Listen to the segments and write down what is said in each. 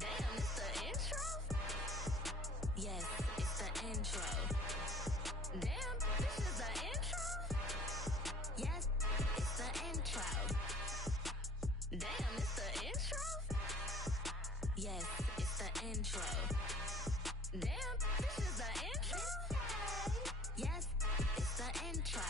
Damn, it's the intro? Yes, it's the intro. Damn, this is the intro? Yes, it's the intro. Damn, it's the intro? Yes, it's the intro. Damn, this is the intro? Yes, it's the intro.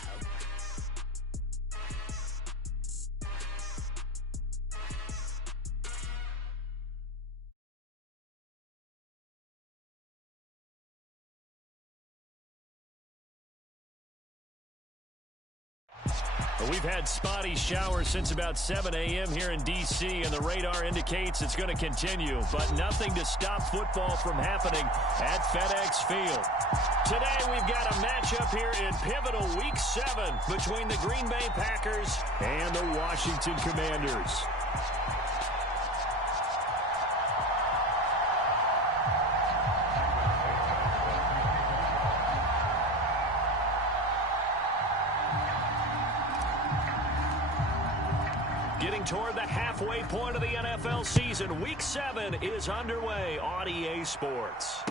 We've had spotty showers since about 7 a.m. here in D.C., and the radar indicates it's going to continue, but nothing to stop football from happening at FedEx Field. Today, we've got a matchup here in pivotal Week 7 between the Green Bay Packers and the Washington Commanders. Getting toward the halfway point of the NFL season, Week 7 is underway on EA Sports.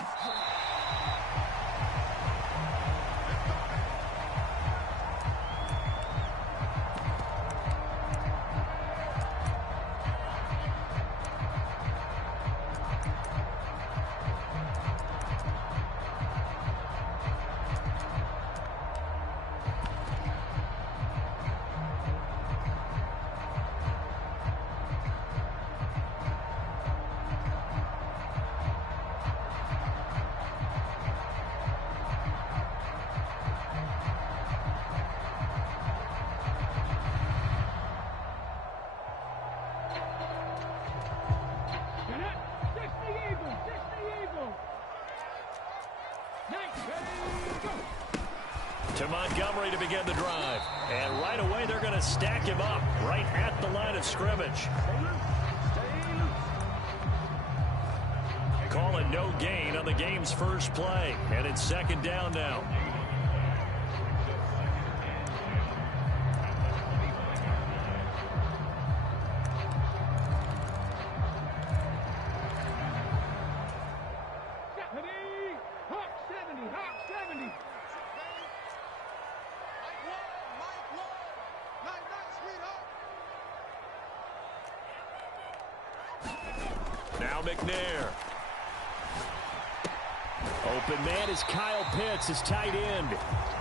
To Montgomery to begin the drive. And right away, they're going to stack him up right at the line of scrimmage. Calling no gain on the game's first play. And it's second down now. Now McNair. Open man is Kyle Pitts, his tight end.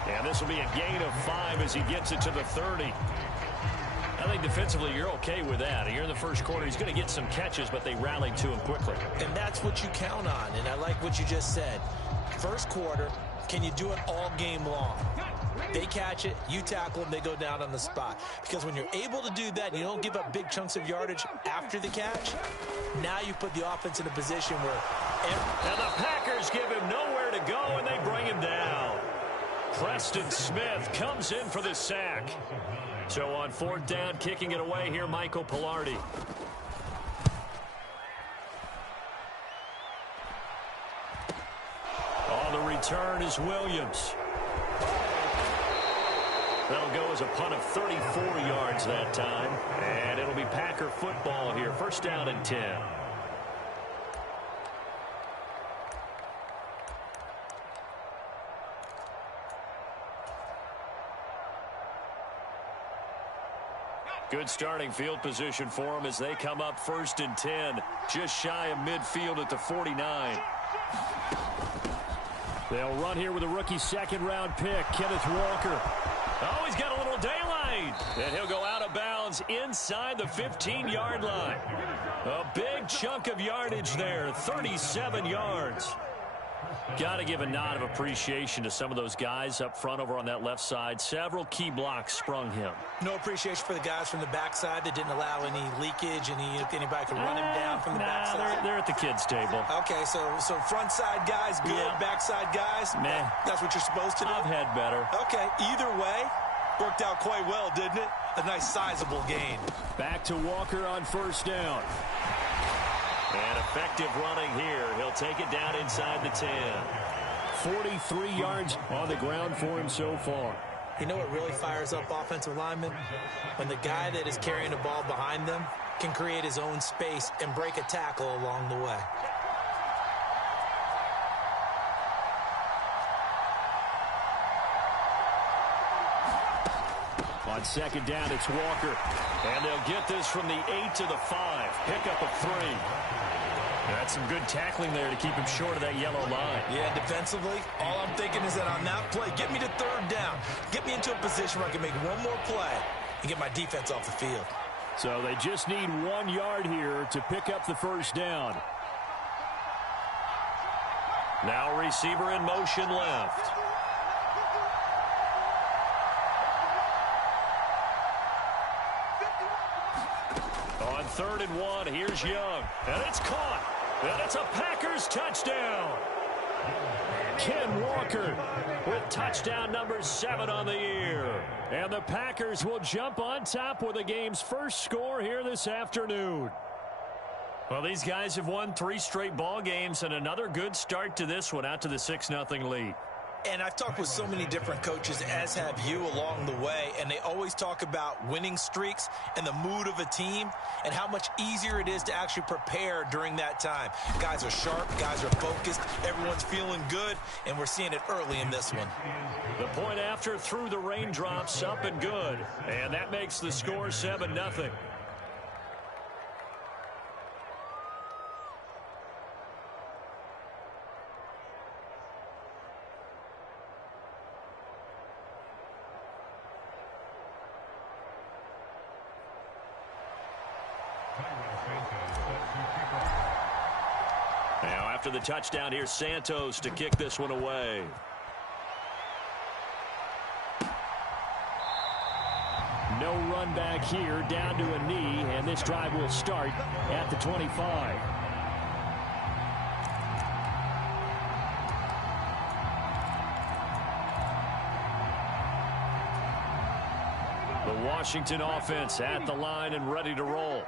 And this will be a gain of 5 as he gets it to the 30. I think defensively you're okay with that. You're in the first quarter. He's going to get some catches, but they rallied to him quickly. And that's what you count on, and I like what you just said. First quarter, can you do it all game long? They catch it, you tackle them, they go down on the spot. Because when you're able to do that and you don't give up big chunks of yardage after the catch, now you put the offense in a position where... And the Packers give him nowhere to go, and they bring him down. Preston Smith comes in for the sack. So on fourth down, kicking it away here, Michael Pilardi. On the return is Williams. That'll go as a punt of 34 yards that time. And it'll be Packer football here. First down and 10. Good starting field position for them as they come up first and 10. Just shy of midfield at the 49. They'll run here with a rookie second-round pick, Kenneth Walker. Oh, he's got a little daylight. And he'll go out of bounds inside the 15-yard line. A big chunk of yardage there, 37 yards. Got to give a nod of appreciation to some of those guys up front over on that left side. Several key blocks sprung him. No appreciation for the guys from the backside that didn't allow any leakage, anybody could run him down from the backside. They're at the kids' table. Okay, so front side guys good, yeah. Backside guys, meh. That's what you're supposed to do? I've had better. Okay, either way, worked out quite well, didn't it? A nice sizable gain. Back to Walker on first down. And effective running here. He'll take it down inside the 10. 43 yards on the ground for him so far. You know what really fires up offensive linemen? When the guy that is carrying the ball behind them can create his own space and break a tackle along the way. On second down, it's Walker. And they'll get this from the 8 to the 5. Pickup of 3. That's some good tackling there to keep him short of that yellow line. Yeah, defensively, all I'm thinking is that on that play, get me to third down. Get me into a position where I can make one more play and get my defense off the field. So they just need 1 yard here to pick up the first down. Now receiver in motion left. On 3rd and 1, here's Young. And it's caught. And it's a Packers touchdown. Ken Walker with touchdown number 7 on the year. And the Packers will jump on top with the game's first score here this afternoon. Well, these guys have won 3 straight ball games and another good start to this one out to the 6-0 lead. And I've talked with so many different coaches, as have you, along the way, and they always talk about winning streaks and the mood of a team and how much easier it is to actually prepare during that time. Guys are sharp, guys are focused, everyone's feeling good, and we're seeing it early in this one. The point after through the raindrops, up and good, and that makes the score 7-0. Now after the touchdown, here's Santos to kick this one away. No run back here, down to a knee, and this drive will start at the 25. The Washington offense at the line and ready to roll.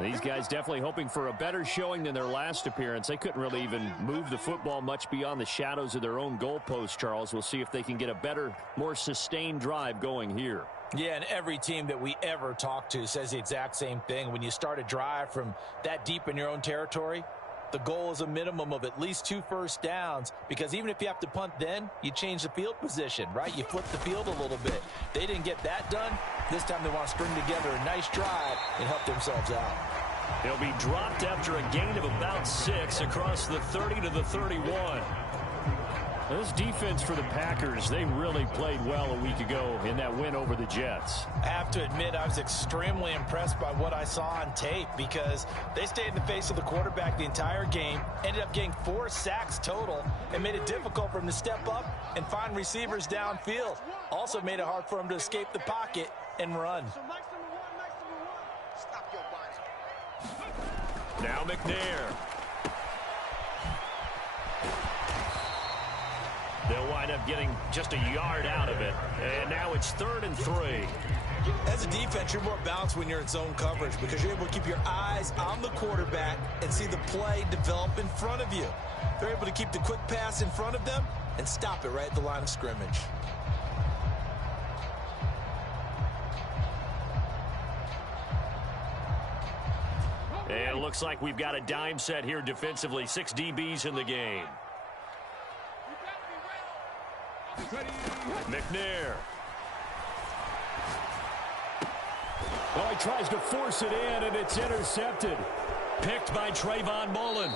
These guys definitely hoping for a better showing than their last appearance. They couldn't really even move the football much beyond the shadows of their own goalpost, Charles. We'll see if they can get a better, more sustained drive going here. Yeah, and every team that we ever talk to says the exact same thing. When you start a drive from that deep in your own territory, the goal is a minimum of at least 2 first downs, because even if you have to punt then, you change the field position, right? You flip the field a little bit. They didn't get that done. This time they want to string together a nice drive and help themselves out. He'll be dropped after a gain of about 6 across the 30 to the 31. This defense for the Packers, they really played well a week ago in that win over the Jets. I have to admit, I was extremely impressed by what I saw on tape, because they stayed in the face of the quarterback the entire game, ended up getting 4 sacks total, and made it difficult for him to step up and find receivers downfield. Also made it hard for him to escape the pocket and run. Now McNair. They'll wind up getting just a yard out of it. And now it's 3rd and 3. As a defense, you're more balanced when you're in zone coverage, because you're able to keep your eyes on the quarterback and see the play develop in front of you. They're able to keep the quick pass in front of them and stop it right at the line of scrimmage. And it looks like we've got a dime set here defensively. 6 DBs in the game. McNair. Oh, he tries to force it in, and it's intercepted. Picked by Trayvon Mullen.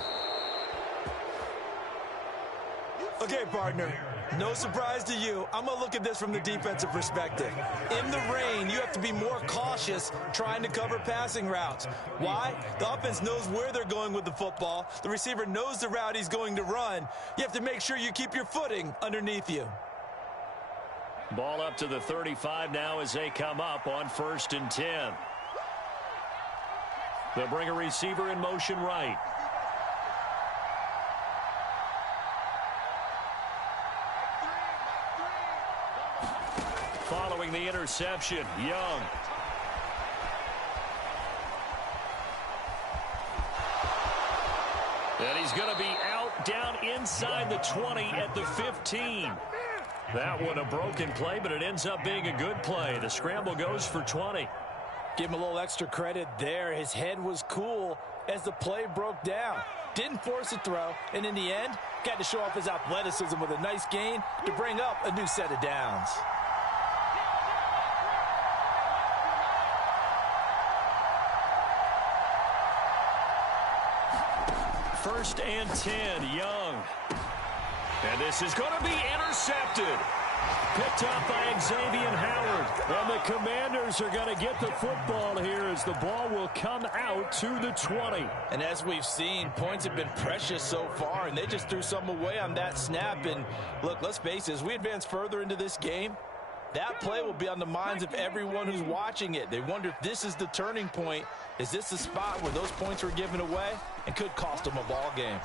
Okay, partner, no surprise to you. I'm going to look at this from the defensive perspective. In the rain, you have to be more cautious trying to cover passing routes. Why? The offense knows where they're going with the football. The receiver knows the route he's going to run. You have to make sure you keep your footing underneath you. Ball up to the 35 now as they come up on 1st and 10. They'll bring a receiver in motion right. Following the interception, Young. And he's going to be out down inside the 20 at the 15. That one a broken play, but it ends up being a good play. The scramble goes for 20. Give him a little extra credit there. His head was cool as the play broke down. Didn't force a throw, and in the end, got to show off his athleticism with a nice gain to bring up a new set of downs. First and 10, Young. And this is going to be intercepted. Picked up by Xavier Howard. And the Commanders are going to get the football here as the ball will come out to the 20. And as we've seen, points have been precious so far, and they just threw some away on that snap. And look, let's face it, as we advance further into this game, that play will be on the minds of everyone who's watching it. They wonder if this is the turning point. Is this the spot where those points were given away and could cost them a ball game?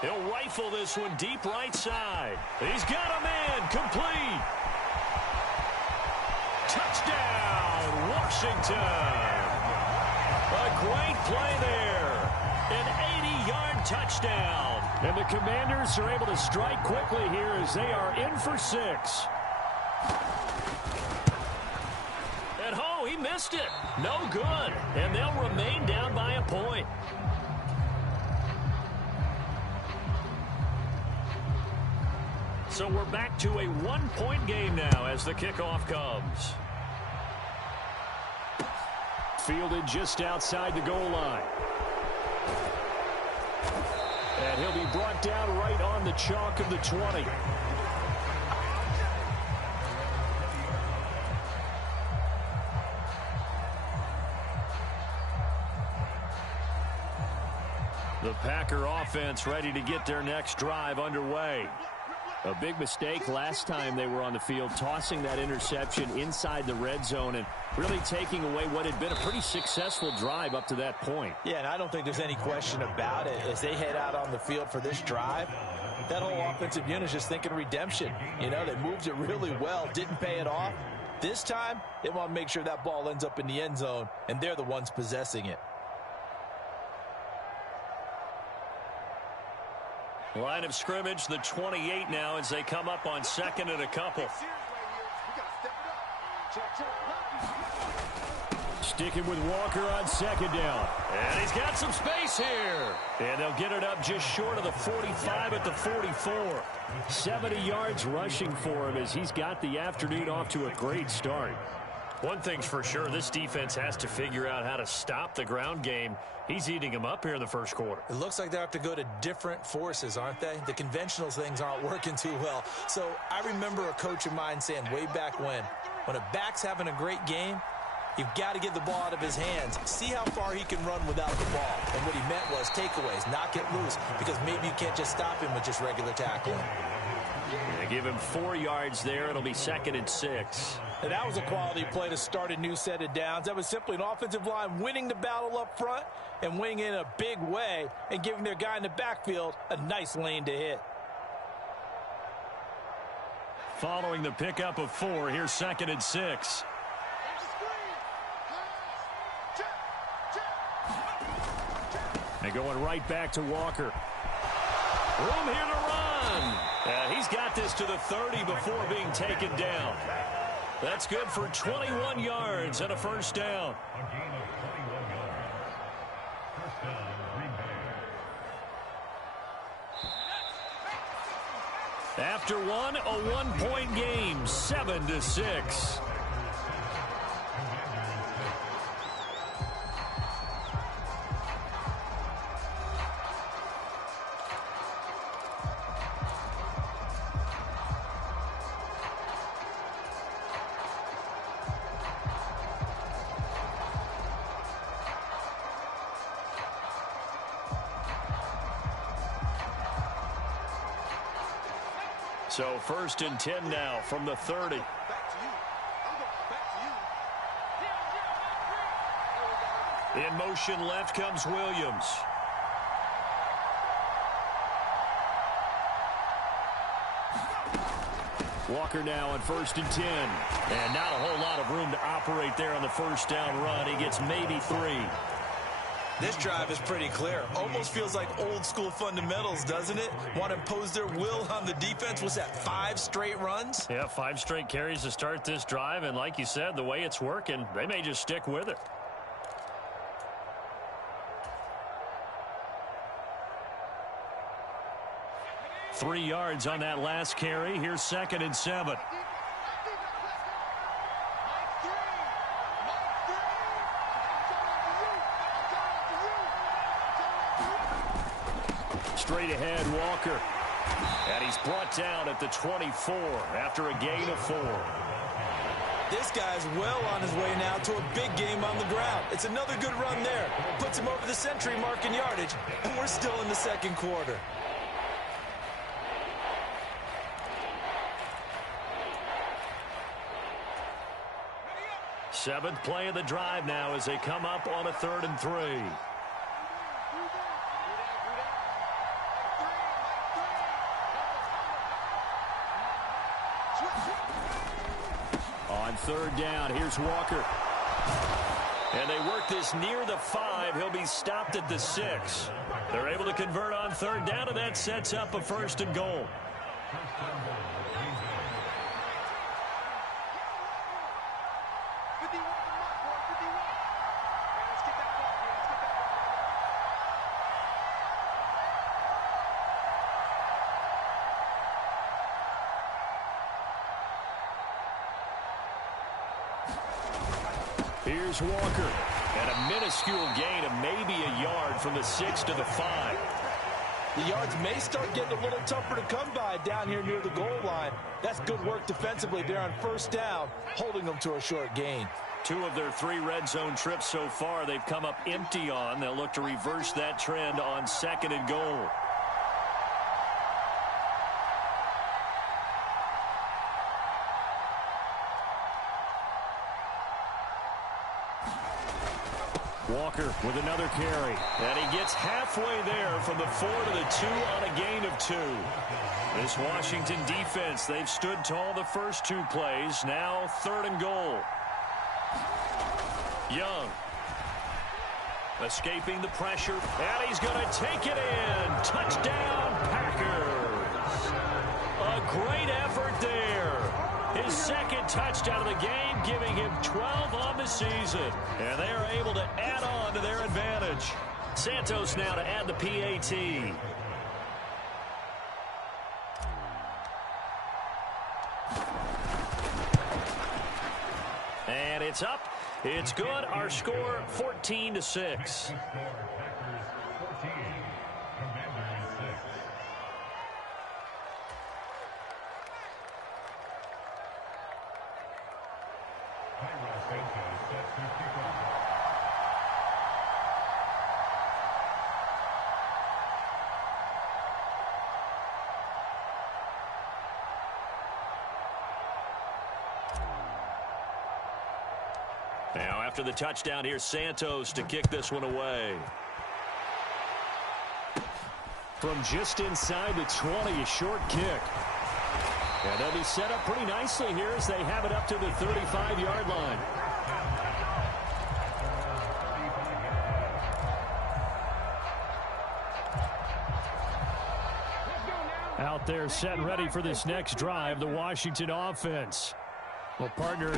He'll rifle this one deep right side. He's got a man complete. Touchdown, Washington. A great play there. An 80-yard touchdown. And the Commanders are able to strike quickly here as they are in for 6. And oh, he missed it. No good. And they'll remain down by a point. So we're back to a one-point game now as the kickoff comes. Fielded just outside the goal line. And he'll be brought down right on the chalk of the 20. The Packer offense ready to get their next drive underway. A big mistake last time they were on the field, tossing that interception inside the red zone and really taking away what had been a pretty successful drive up to that point. Yeah, and I don't think there's any question about it. As they head out on the field for this drive, that whole offensive unit is just thinking redemption. You know, they moved it really well, didn't pay it off. This time, they want to make sure that ball ends up in the end zone, and they're the ones possessing it. Line of scrimmage, the 28 now as they come up on second and a couple. Sticking with Walker on second down. And he's got some space here. And they'll get it up just short of the 45 at the 44. 70 yards rushing for him as he's got the afternoon off to a great start. One thing's for sure, this defense has to figure out how to stop the ground game. He's eating them up here in the first quarter. It looks like they have to go to different forces, aren't they? The conventional things aren't working too well. So I remember a coach of mine saying way back when a back's having a great game, you've got to get the ball out of his hands. See how far he can run without the ball. And what he meant was takeaways, knock it loose, because maybe you can't just stop him with just regular tackling. They give him 4 yards there. It'll be second and 6. And that was a quality play to start a new set of downs. That was simply an offensive line winning the battle up front and winning in a big way and giving their guy in the backfield a nice lane to hit. Following the pickup of 4, here's second and 6. And going right back to Walker. Room here to run. He's got this to the 30 before being taken down. That's good for 21 yards and a first down. After one, a one-point game, 7-6. So first and 10 now from the 30. In motion left comes Williams. Walker now on first and 10. And not a whole lot of room to operate there on the first down run. He gets maybe 3. This drive is pretty clear. Almost feels like old school fundamentals, doesn't it? Want to impose their will on the defense. Was that 5 straight runs? Yeah, 5 straight carries to start this drive. And like you said, the way it's working, they may just stick with it. Three yards on that last carry. Here's 2nd and 7. Straight ahead, Walker. And he's brought down at the 24 after a gain of 4. This guy's well on his way now to a big game on the ground. It's another good run there. Puts him over the century mark in yardage, and we're still in the second quarter. Seventh play of the drive now as they come up on a 3rd and 3. On 3rd down, here's Walker. And they work this near the 5. He'll be stopped at the 6. They're able to convert on 3rd down, and that sets up a 1st and goal. Here's Walker, and a minuscule gain of maybe a yard from the 6 to the 5. The yards may start getting a little tougher to come by down here near the goal line. That's good work defensively there on 1st down, holding them to a short gain. 2 of their 3 red zone trips so far they've come up empty on. They'll look to reverse that trend on 2nd and goal. Walker with another carry. And he gets halfway there from the 4 to the 2 on a gain of 2. This Washington defense, they've stood tall the first 2 plays. Now 3rd and goal. Young. Escaping the pressure. And he's going to take it in. Touchdown, Packers. A great effort there. His 2nd touchdown of the game, giving him 12 on the season. And they are able to add on to their advantage. Santos now to add the PAT. And it's up. It's good. Our score 14-6. Now after the touchdown, here's Santos to kick this one away. From just inside the 20, a short kick. And they'll be set up pretty nicely here as they have it up to the 35-yard line. Out there set and ready for this next drive, the Washington offense. Well, partner,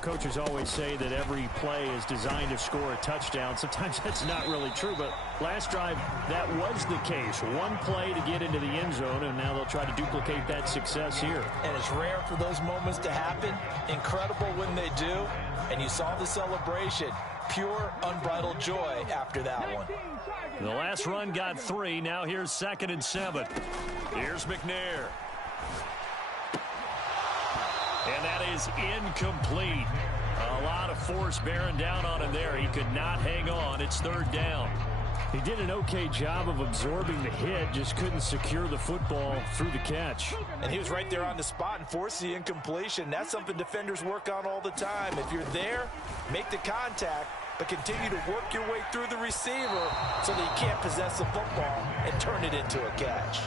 coaches always say that every play is designed to score a touchdown. Sometimes that's not really true, but last drive, that was the case. One play to get into the end zone, and now they'll try to duplicate that success here. And it's rare for those moments to happen. Incredible when they do. And you saw the celebration. Pure, unbridled joy after that one. The last run got 3. Now here's 2nd and 7. Here's McNair. And that is incomplete. A lot of force bearing down on him there. He could not hang on. It's 3rd down. He did an okay job of absorbing the hit, just couldn't secure the football through the catch. And he was right there on the spot and forced the incompletion. That's something defenders work on all the time. If you're there, make the contact, but continue to work your way through the receiver so that you can't possess the football and turn it into a catch.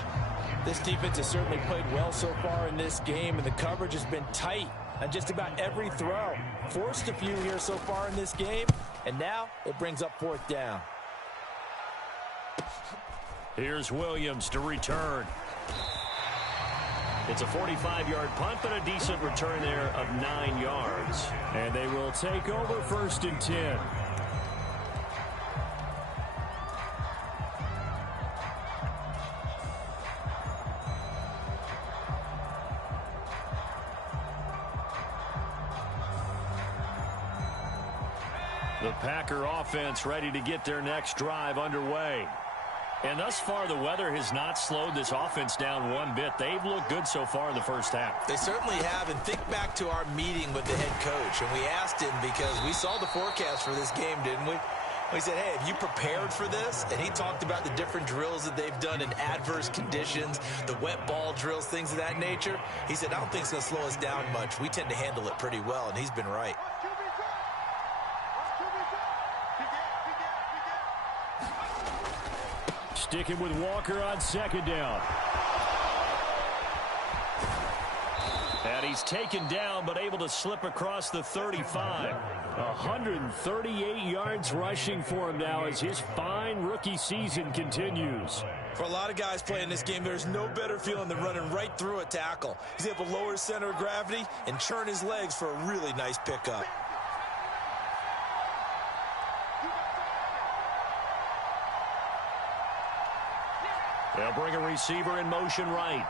This defense has certainly played well so far in this game, and the coverage has been tight on just about every throw. Forced a few here so far in this game, and now it brings up 4th down. Here's Williams to return. It's a 45-yard punt, but a decent return there of 9 yards. And they will take over 1st and 10. The Packer offense ready to get their next drive underway. And thus far, the weather has not slowed this offense down one bit. They've looked good so far in the first half. They certainly have. And think back to our meeting with the head coach. And we asked him, because we saw the forecast for this game, didn't we? We said, hey, have you prepared for this? And he talked about the different drills that they've done in adverse conditions, the wet ball drills, things of that nature. He said, I don't think it's going to slow us down much. We tend to handle it pretty well, and he's been right. Sticking with Walker on 2nd down. And he's taken down, but able to slip across the 35. 138 yards rushing for him now as his fine rookie season continues. For a lot of guys playing this game, there's no better feeling than running right through a tackle. He's able to lower his center of gravity and churn his legs for a really nice pickup. They'll bring a receiver in motion right.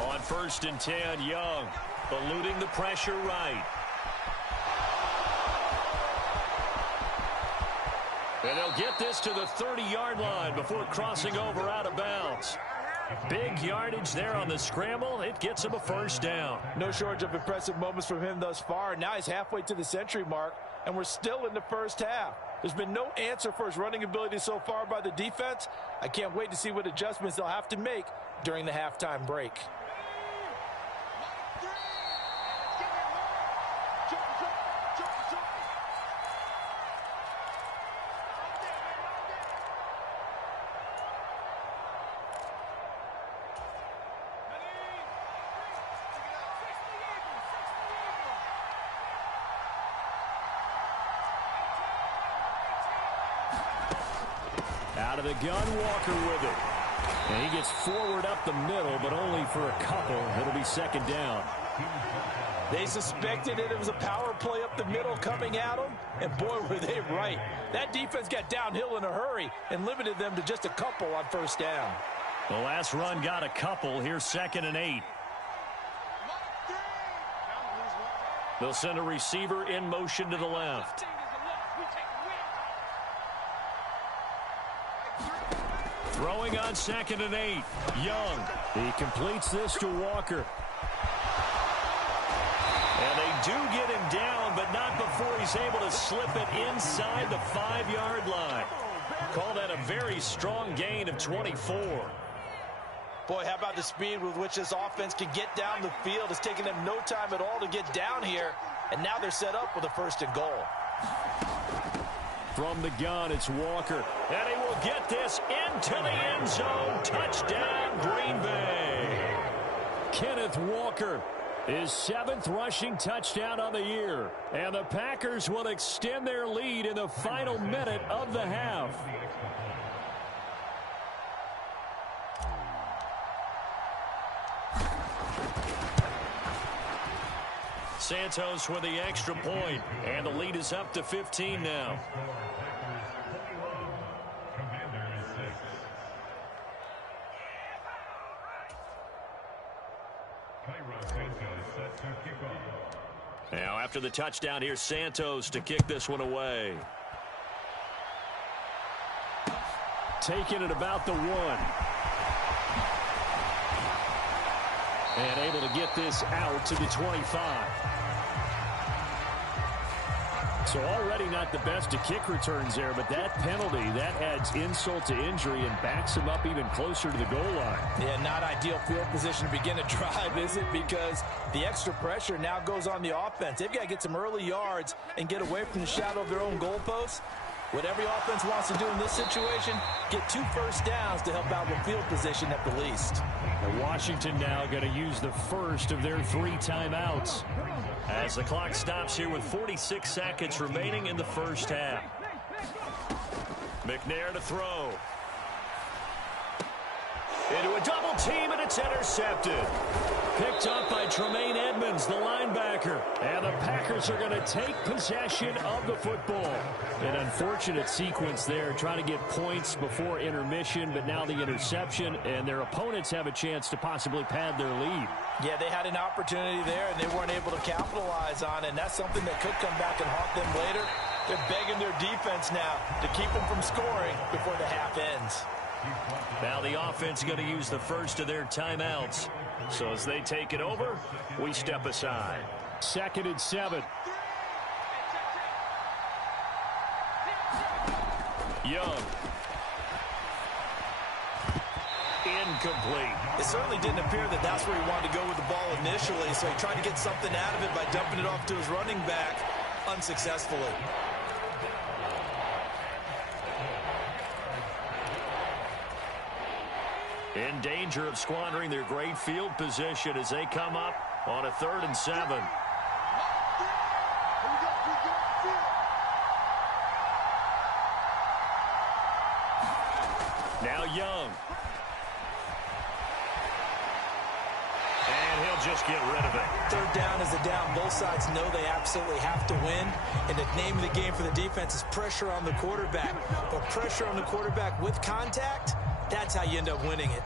On 1st and 10, Young eluding the pressure right. And they'll get this to the 30-yard line before crossing over out of bounds. Big yardage there on the scramble. It gets him a 1st down. No shortage of impressive moments from him thus far. Now he's halfway to the century mark, and we're still in the first half. There's been no answer for his running ability so far by the defense. I can't wait to see what adjustments they'll have to make during the halftime break. Out of the gun, Walker with it. And he gets forward up the middle, but only for a couple. It'll be 2nd down. They suspected it was a power play up the middle coming at them, and boy, were they right. That defense got downhill in a hurry and limited them to just a couple on 1st down. The last run got a couple. Here's 2nd and 8. They'll send a receiver in motion to the left. Throwing on 2nd and 8. Young. He completes this to Walker. And they do get him down, but not before he's able to slip it inside the 5-yard line. Call that a very strong gain of 24. Boy, how about the speed with which this offense can get down the field? It's taken them no time at all to get down here, and now they're set up with a 1st and goal. From the gun, it's Walker. And he will get this into the end zone. Touchdown, Green Bay. Kenneth Walker, his 7th rushing touchdown on the year. And the Packers will extend their lead in the final minute of the half. Santos with the extra point, and the lead is up to 15 now. Now after the touchdown, here's Santos to kick this one away. Taking it about the 1. And able to get this out to the 25. So already not the best of kick returns there, but that penalty, that adds insult to injury and backs him up even closer to the goal line. Yeah, not ideal field position to begin a drive, is it? Because the extra pressure now goes on the offense. They've got to get some early yards and get away from the shadow of their own goalposts. What every offense wants to do in this situation, get 2 first downs to help out with field position at the least. And Washington now going to use the first of their 3 timeouts. As the clock stops here with 46 seconds remaining in the first half. McNair to throw. Into a double team, and it's intercepted. Picked up by Tremaine Edmonds, the linebacker. And the Packers are going to take possession of the football. An unfortunate sequence there, trying to get points before intermission, but now the interception, and their opponents have a chance to possibly pad their lead. Yeah, they had an opportunity there, and they weren't able to capitalize on it, and that's something that could come back and haunt them later. They're begging their defense now to keep them from scoring before the half ends. Now the offense going to use the first of their timeouts. So as they take it over, we step aside. 2nd and 7. Young. Incomplete. It certainly didn't appear that that's where he wanted to go with the ball initially, so he tried to get something out of it by dumping it off to his running back unsuccessfully. In danger of squandering their great field position as they come up on a 3rd and 7. Now Young. And he'll just get rid of it. 3rd down is a down. Both sides know they absolutely have to win. And the name of the game for the defense is pressure on the quarterback. But pressure on the quarterback with contact, that's how you end up winning it.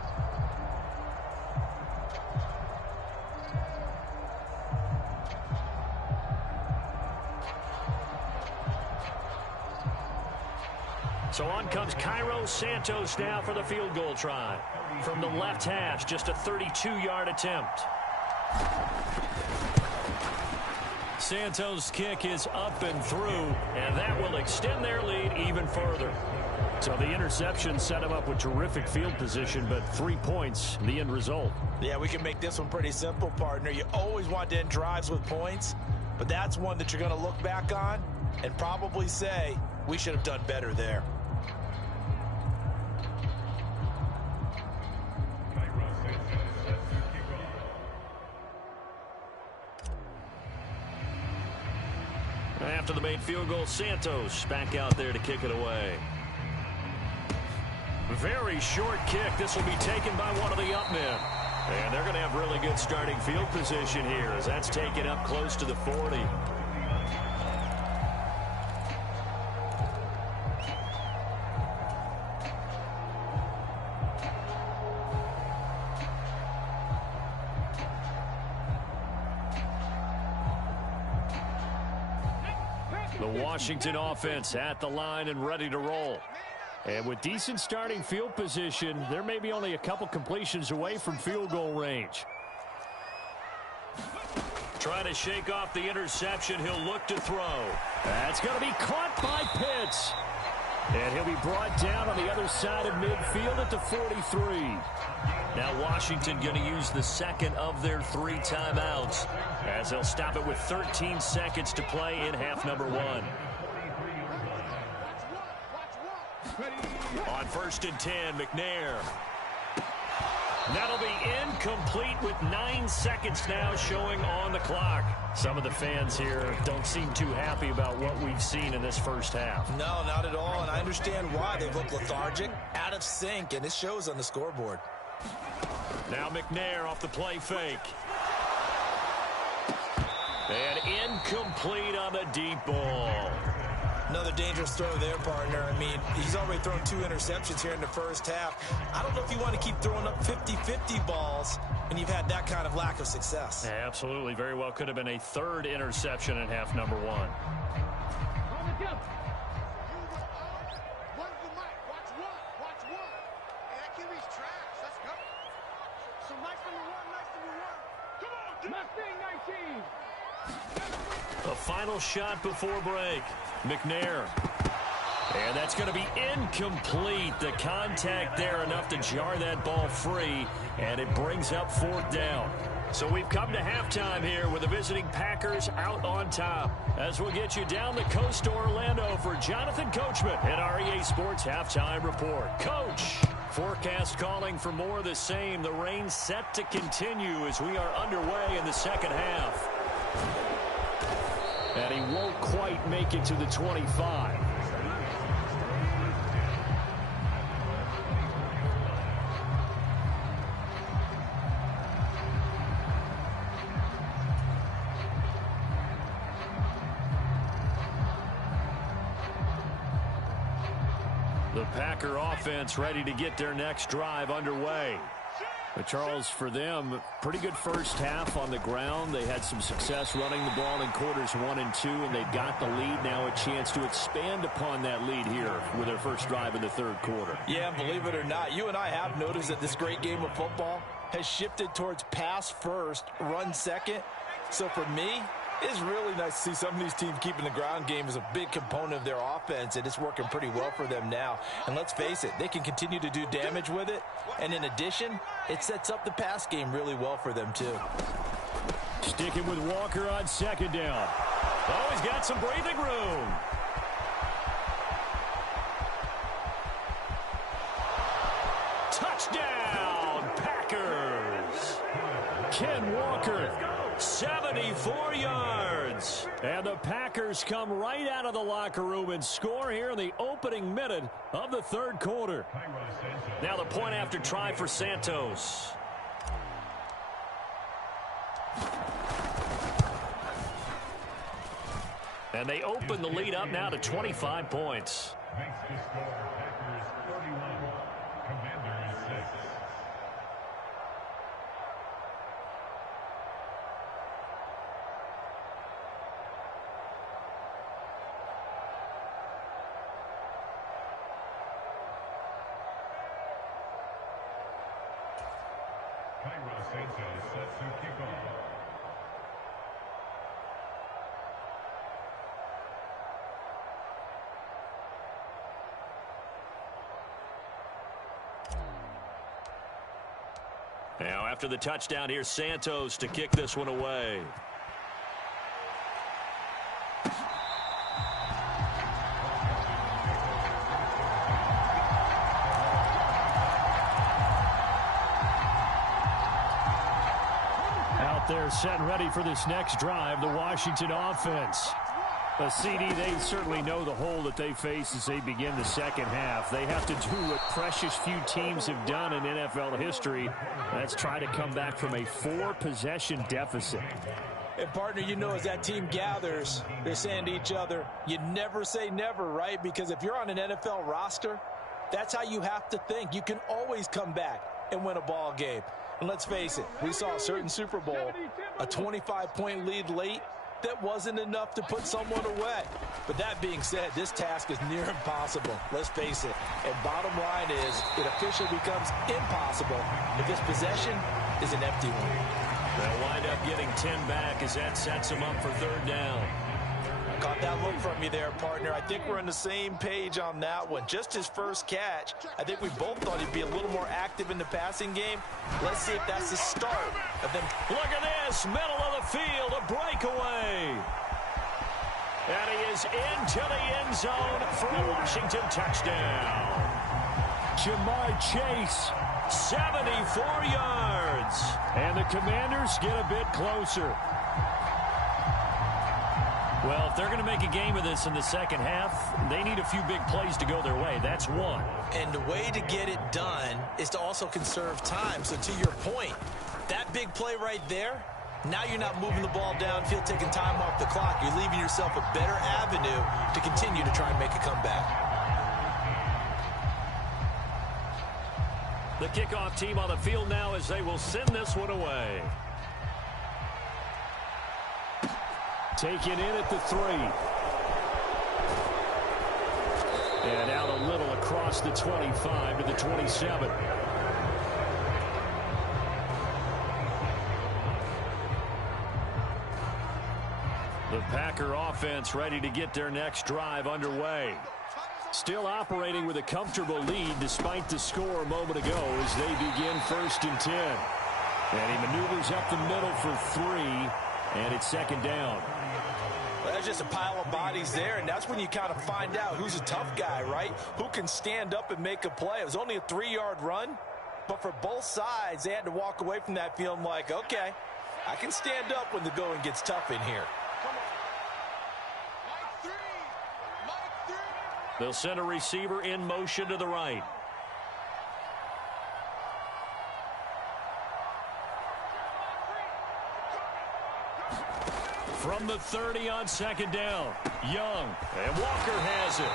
So on comes Cairo Santos now for the field goal try. From the left hash, just a 32-yard attempt. Santos' kick is up and through, and that will extend their lead even further. So the interception set him up with terrific field position, but 3 points, the end result. Yeah, we can make this one pretty simple, partner. You always want to end drives with points, but that's one that you're going to look back on and probably say, we should have done better there. After the made field goal, Santos back out there to kick it away. Very short kick. This will be taken by one of the up men. And they're going to have really good starting field position here as that's taken up close to the 40. The Washington offense at the line and ready to roll. And with decent starting field position, they're maybe only a couple completions away from field goal range. Trying to shake off the interception. He'll look to throw. That's going to be caught by Pitts. And he'll be brought down on the other side of midfield at the 43. Now Washington going to use the second of their 3 timeouts as they'll stop it with 13 seconds to play in half number 1. On 1st and 10, McNair. That'll be incomplete with 9 seconds now showing on the clock. Some of the fans here don't seem too happy about what we've seen in this first half. No, not at all, and I understand why. They look lethargic, out of sync, and it shows on the scoreboard. Now McNair off the play fake. And incomplete on the deep ball. Another dangerous throw there, partner. I mean, he's already thrown 2 interceptions here in the first half. I don't know if you want to keep throwing up 50-50 balls when you've had that kind of lack of success. Yeah, absolutely. Very well could have been a 3rd interception in half number 1. A final shot before break. McNair. And that's going to be incomplete. The contact there enough to jar that ball free, and it brings up 4th down. So we've come to halftime here with the visiting Packers out on top. As we'll get you down the coast to Orlando for Jonathan Coachman at our EA Sports Halftime Report. Coach, forecast calling for more of the same. The rain set to continue as we are underway in the second half. And he won't quite make it to the 25. The Packer offense ready to get their next drive underway. But Charles, for them, pretty good first half on the ground. They had some success running the ball in quarters 1 and 2, and they got the lead. Now a chance to expand upon that lead here with their first drive in the third quarter. Yeah, and believe it or not, you and I have noticed that this great game of football has shifted towards pass first, run second. So for me, it's really nice to see some of these teams keeping the ground game as a big component of their offense, and it's working pretty well for them now. And let's face it, they can continue to do damage with it. And in addition, it sets up the pass game really well for them, too. Sticking with Walker on second down. Oh, he's got some breathing room. Touchdown, Packers. Ken Walker. 74 yards. And the Packers come right out of the locker room and score here in the opening minute of the third quarter. Now the point after try for Santos. And they open the lead up now to 25 points. Now after the touchdown, here's Santos to kick this one away. Out there set and ready for this next drive, the Washington offense. A CD, they certainly know the hole that they face as they begin the second half. They have to do what precious few teams have done in NFL history. That's try to come back from a 4-possession deficit. And, partner, you know, as that team gathers, they're saying to each other, you never say never, right? Because if you're on an NFL roster, that's how you have to think. You can always come back and win a ball game. And let's face it, we saw a certain Super Bowl, a 25-point lead late, that wasn't enough to put someone away. But that being said, this task is near impossible. Let's face it. And bottom line is, it officially becomes impossible if this possession is an empty one. They'll wind up getting 10 back as that sets them up for third down. Caught that look from you there, partner. I think we're on the same page on that one. Just his first catch, I think we both thought he'd be a little more active in the passing game. Let's see if that's the start of them. Look at this, middle of the field, a breakaway. And he is into the end zone for a Washington touchdown. Jamar Chase. 74 yards. And the Commanders get a bit closer. Well, if they're going to make a game of this in the second half, they need a few big plays to go their way. That's one. And the way to get it done is to also conserve time. So to your point, that big play right there, now you're not moving the ball downfield, taking time off the clock. You're leaving yourself a better avenue to continue to try and make a comeback. The kickoff team on the field now as they will send this one away. Taken in at the 3. And out a little across the 25 to the 27. The Packer offense ready to get their next drive underway. Still operating with a comfortable lead despite the score a moment ago as they begin 1st and 10. And he maneuvers up the middle for 3, and it's second down. Well, there's just a pile of bodies there, and that's when you kind of find out who's a tough guy, right? Who can stand up and make a play. It was only a 3-yard run, but for both sides, they had to walk away from that feeling like, okay, I can stand up when the going gets tough in here. They'll send a receiver in motion to the right. From the 30 on second down, Young, and Walker has it.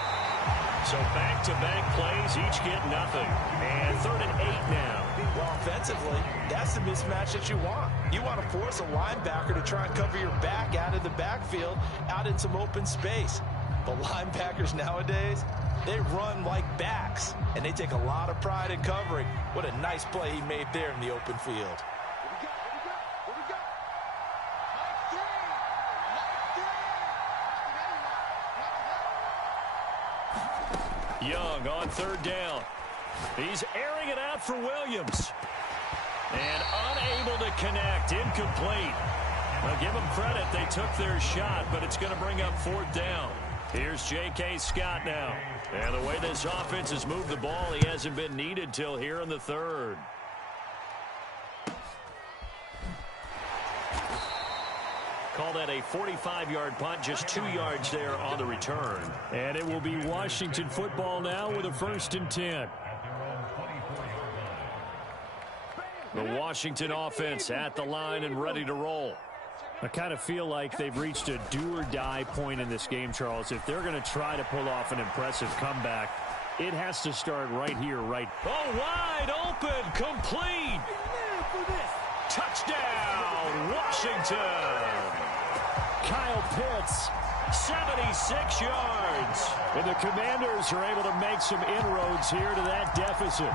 So back-to-back plays, each get nothing. And 3rd and 8 now. Well, offensively, that's the mismatch that you want. You want to force a linebacker to try and cover your back out of the backfield, out in some open space. But linebackers nowadays, they run like backs, and they take a lot of pride in covering. What a nice play he made there in the open field. Young on 3rd down. He's airing it out for Williams. And unable to connect. Incomplete. Now give them credit. They took their shot, but it's going to bring up 4th down. Here's J.K. Scott now. And the way this offense has moved the ball, he hasn't been needed till here in the 3rd. Call that a 45-yard punt, just 2 yards there on the return. And it will be Washington football now with a 1st and 10. The Washington offense at the line and ready to roll. I kind of feel like they've reached a do-or-die point in this game, Charles. If they're going to try to pull off an impressive comeback, it has to start right here, right. Oh, wide open, complete. Touchdown, Washington. Kyle Pitts, 76 yards. And the Commanders are able to make some inroads here to that deficit.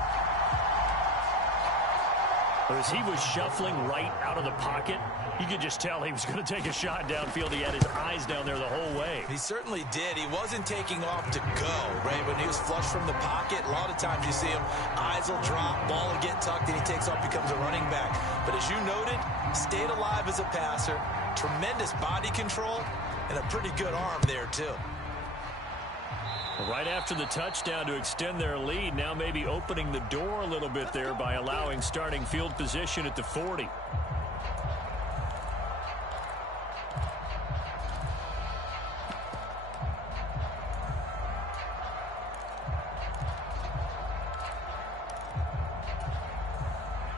As he was shuffling right out of the pocket, you could just tell he was going to take a shot downfield. He had his eyes down there the whole way. He certainly did. He wasn't taking off to go, right? When he was flush from the pocket, a lot of times you see him, eyes will drop, ball will get tucked, and he takes off, becomes a running back. But as you noted, stayed alive as a passer, tremendous body control, and a pretty good arm there, too. Right after the touchdown to extend their lead, now maybe opening the door a little bit there by allowing starting field position at the 40.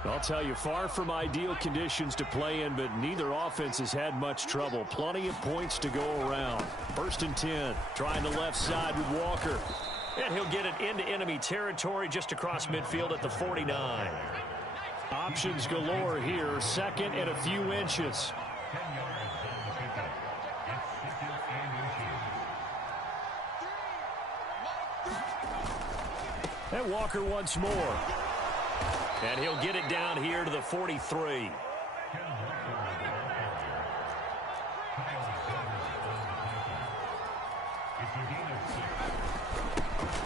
I'll tell you, far from ideal conditions to play in, but neither offense has had much trouble. Plenty of points to go around. 1st and 10, trying the left side with Walker. And he'll get it into enemy territory just across midfield at the 49. Options galore here, 2nd and a few inches. And Walker once more. And he'll get it down here to the 43.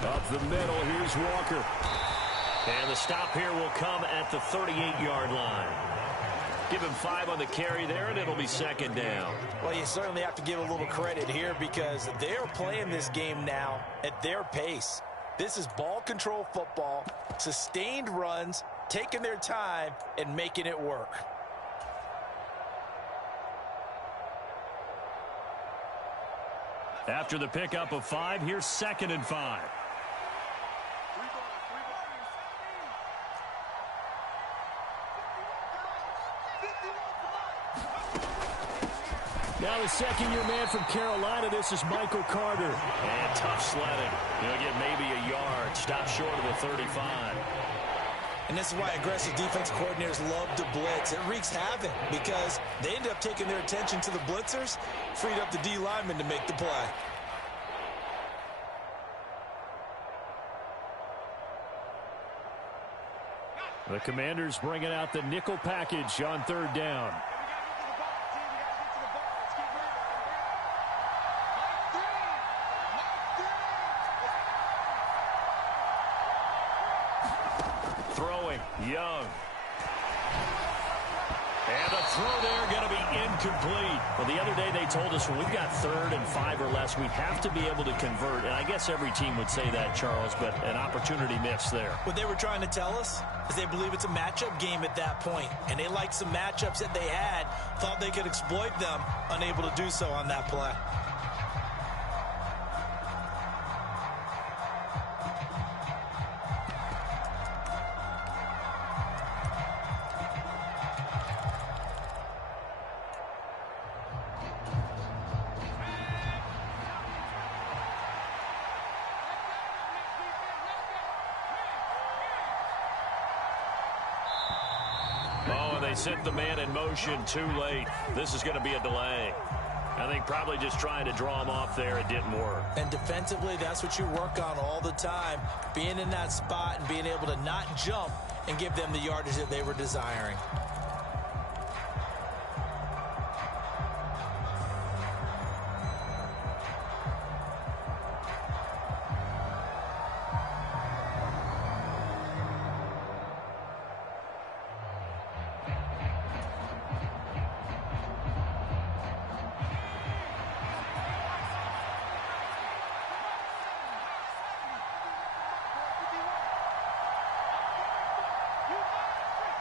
Up the middle, here's Walker. And the stop here will come at the 38-yard line. Give him 5 on the carry there, and it'll be 2nd down. Well, you certainly have to give a little credit here because they're playing this game now at their pace. This is ball control football, sustained runs, taking their time and making it work. After the pickup of 5, here's 2nd and 5. Now the second-year man from Carolina, this is Michael Carter. And tough sledding. He'll get maybe a yard. Stop short of the 35. And this is why aggressive defense coordinators love to blitz. It wreaks havoc because they end up taking their attention to the blitzers, freed up the D lineman to make the play. The Commanders bringing out the nickel package on 3rd down. Throwing, Young. And the throw there going to be incomplete. Well, the other day they told us when we've got 3rd and 5 or less, we have to be able to convert. And I guess every team would say that, Charles, but an opportunity missed there. What they were trying to tell us is they believe it's a matchup game at that point. And they liked some matchups that they had, thought they could exploit them, unable to do so on that play. They sent the man in motion too late. This is going to be a delay. I think probably just trying to draw him off there. It didn't work. And defensively, that's what you work on all the time. Being in that spot and being able to not jump and give them the yardage that they were desiring.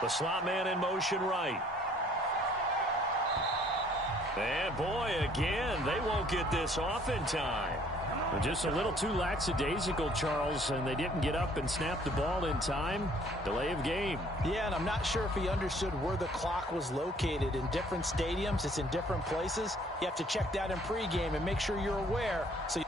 The slot man in motion right. And boy, again, they won't get this off in time. Just a little too lackadaisical, Charles, and they didn't get up and snap the ball in time. Delay of game. Yeah, and I'm not sure if he understood where the clock was located. In different stadiums, it's in different places. You have to check that in pregame and make sure you're aware. So you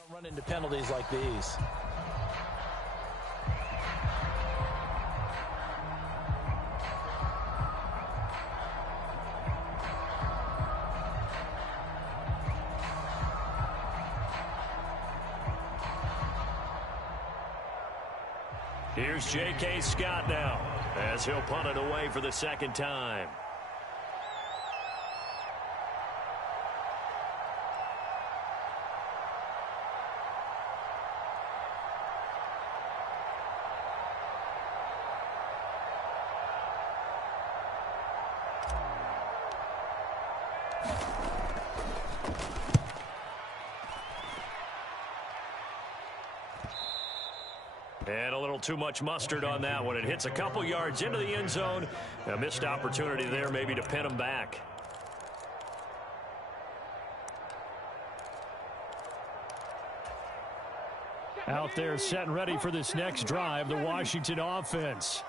don't run into penalties like these. Here's J.K. Scott now as he'll punt it away for the second time. And a little too much mustard on that one. It hits a couple yards into the end zone. A missed opportunity there maybe to pin them back. Out there set and ready for this next drive, the Washington offense.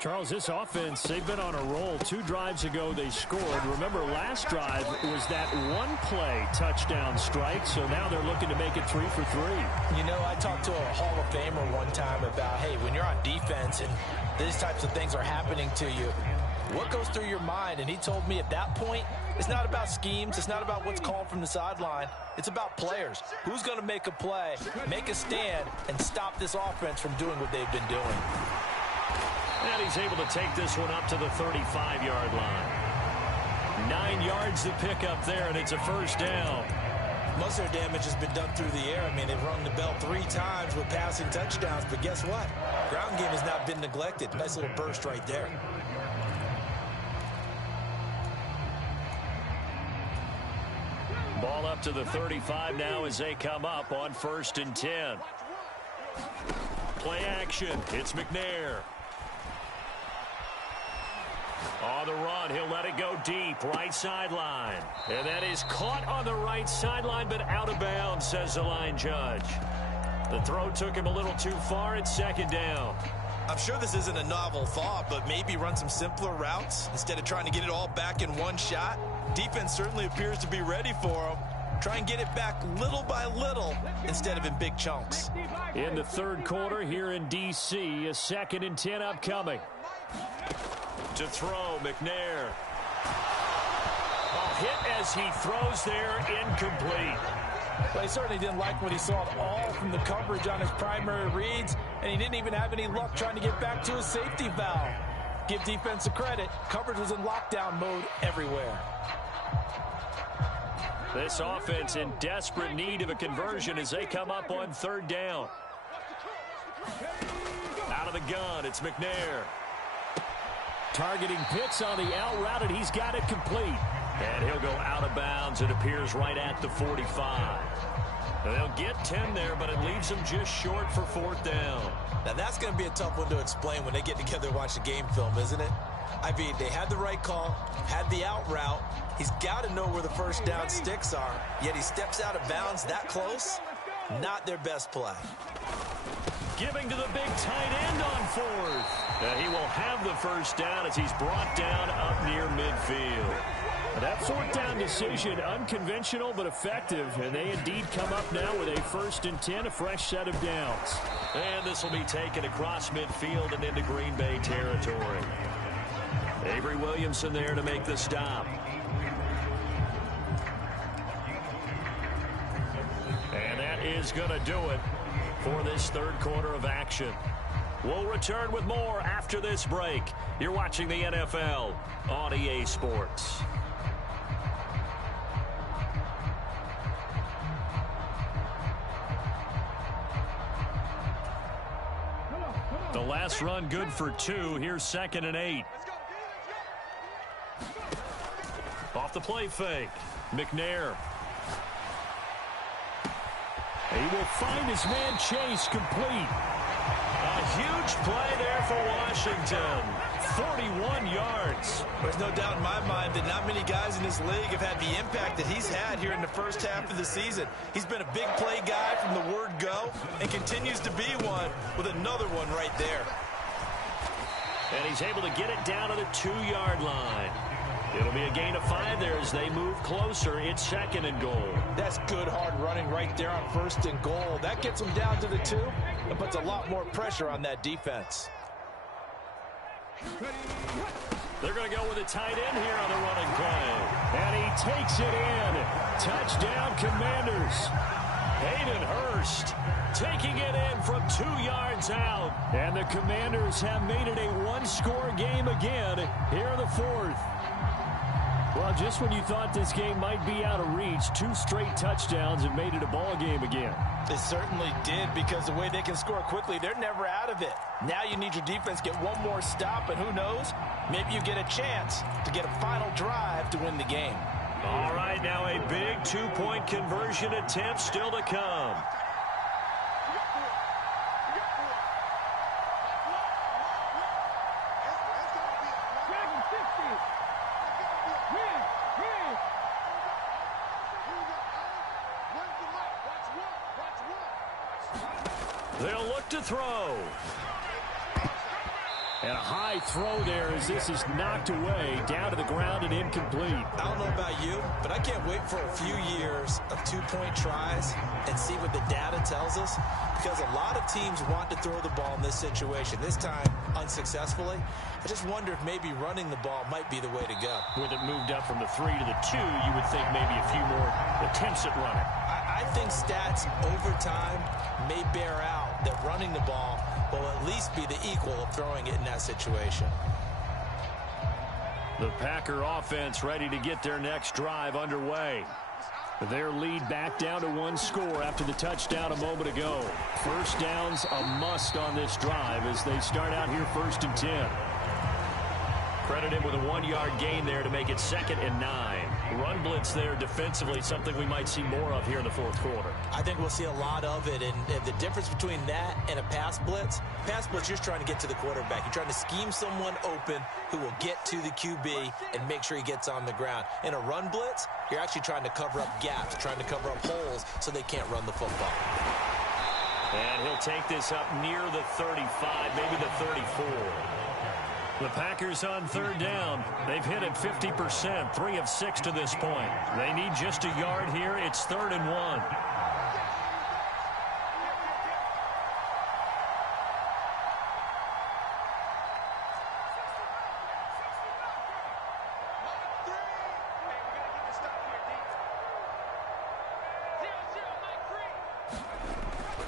Charles, this offense, they've been on a roll. 2 drives ago, they scored. Remember, last drive was that one-play touchdown strike, so now they're looking to make it 3 for 3. You know, I talked to a Hall of Famer one time about, hey, when you're on defense and these types of things are happening to you, what goes through your mind? And he told me at that point, it's not about schemes. It's not about what's called from the sideline. It's about players. Who's going to make a play, make a stand, and stop this offense from doing what they've been doing. And he's able to take this one up to the 35-yard line. 9 yards to pick up there, and it's a first down. Most of their damage has been done through the air. I mean, they've rung the bell 3 times with passing touchdowns, but guess what? Ground game has not been neglected. Nice little burst right there. Ball up to the 35 now as they come up on 1st and 10. Play action. It's McNair. On the run, he'll let it go deep, right sideline. And that is caught on the right sideline, but out of bounds, says the line judge. The throw took him a little too far. It's 2nd down. I'm sure this isn't a novel thought, but maybe run some simpler routes instead of trying to get it all back in one shot. Defense certainly appears to be ready for him. Try and get it back little by little instead of in big chunks. In the third quarter here in D.C., a 2nd and 10 upcoming. To throw, McNair. A hit as he throws there, incomplete. Well, he certainly didn't like what he saw at all from the coverage on his primary reads, and he didn't even have any luck trying to get back to his safety valve. Give defense a credit. Coverage was in lockdown mode everywhere. This offense in desperate need of a conversion as they come up on 3rd down. Out of the gun, it's McNair. Targeting Pitts on the out route, and he's got it complete. And he'll go out of bounds. It appears right at the 45. They'll get 10 there, but it leaves them just short for 4th down. Now, that's going to be a tough one to explain when they get together and watch the game film, isn't it? I mean, they had the right call, had the out route. He's got to know where the first down sticks are, yet he steps out of bounds that close. Not their best play. Giving to the big tight end on 4th. He will have the first down as he's brought down up near midfield. That 4th down decision, unconventional but effective, and they indeed come up now with a 1st and 10, a fresh set of downs. And this will be taken across midfield and into Green Bay territory. Avery Williamson there to make the stop. And that is going to do it for this third quarter of action. We'll return with more after this break. You're watching the NFL on EA Sports. The last run good for 2. Here's 2nd and 8. Off the play fake. McNair. He will find his man Chase complete. A huge play there for Washington. 41 yards. There's no doubt in my mind that not many guys in this league have had the impact that he's had here in the first half of the season. He's been a big play guy from the word go and continues to be one with another one right there. And he's able to get it down to the 2-yard line. It'll be a gain of 5 there as they move closer. It's 2nd and goal. That's good hard running right there on 1st and goal. That gets them down to the 2 and puts a lot more pressure on that defense. They're going to go with a tight end here on the running play. And he takes it in. Touchdown, Commanders. Hayden Hurst taking it in from 2 yards out. And the Commanders have made it a 1-score game again here in the 4th. Well, just when you thought this game might be out of reach, 2 straight touchdowns have made it a ball game again. It certainly did, because the way they can score quickly, they're never out of it. Now you need your defense to get one more stop, and who knows, maybe you get a chance to get a final drive to win the game. All right, now a big 2-point conversion attempt still to come. They'll look to throw. And a high throw there as this is knocked away, down to the ground and incomplete. I don't know about you, but I can't wait for a few years of 2-point tries and see what the data tells us, because a lot of teams want to throw the ball in this situation, this time unsuccessfully. I just wonder if maybe running the ball might be the way to go. With it moved up from the 3 to the 2, you would think maybe a few more attempts at running. I think stats over time may bear out that running the ball will at least be the equal of throwing it in that situation. The Packer offense ready to get their next drive underway. Their lead back down to 1 score after the touchdown a moment ago. First down's a must on this drive as they start out here 1st and 10. Credit him with a 1-yard gain there to make it 2nd and 9. Run blitz there defensively, something we might see more of here in the 4th quarter. I think we'll see a lot of it, and the difference between that and a pass blitz, you're just trying to get to the quarterback. You're trying to scheme someone open who will get to the QB and make sure he gets on the ground. In a run blitz, you're actually trying to cover up gaps, trying to cover up holes so they can't run the football. And he'll take this up near the 35, maybe the 34. The Packers on third down. They've hit it 50%, 3 of 6 to this point. They need just a yard here. It's 3rd and 1.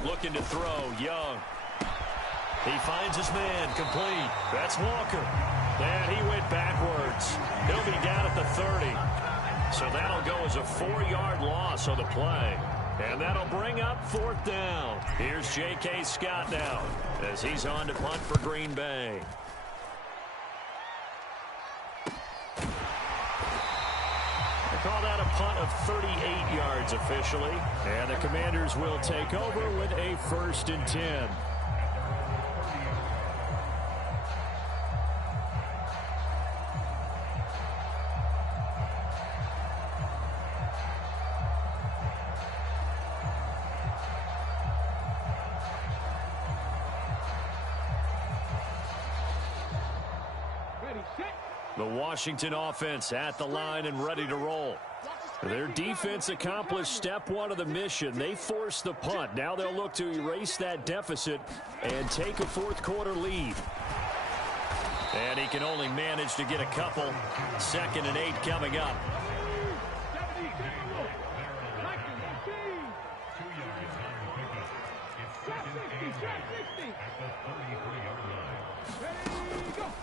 Looking to throw, Young. He finds his man, complete. That's Walker. And he went backwards. He'll be down at the 30. So that'll go as a 4-yard loss on the play. And that'll bring up 4th down. Here's J.K. Scott now as he's on to punt for Green Bay. They call that a punt of 38 yards officially. And the Commanders will take over with a 1st and 10. The Washington offense at the line and ready to roll. Their defense accomplished step 1 of the mission. They forced the punt. Now they'll look to erase that deficit and take a 4th quarter lead. And he can only manage to get a couple. 2nd and 8 coming up.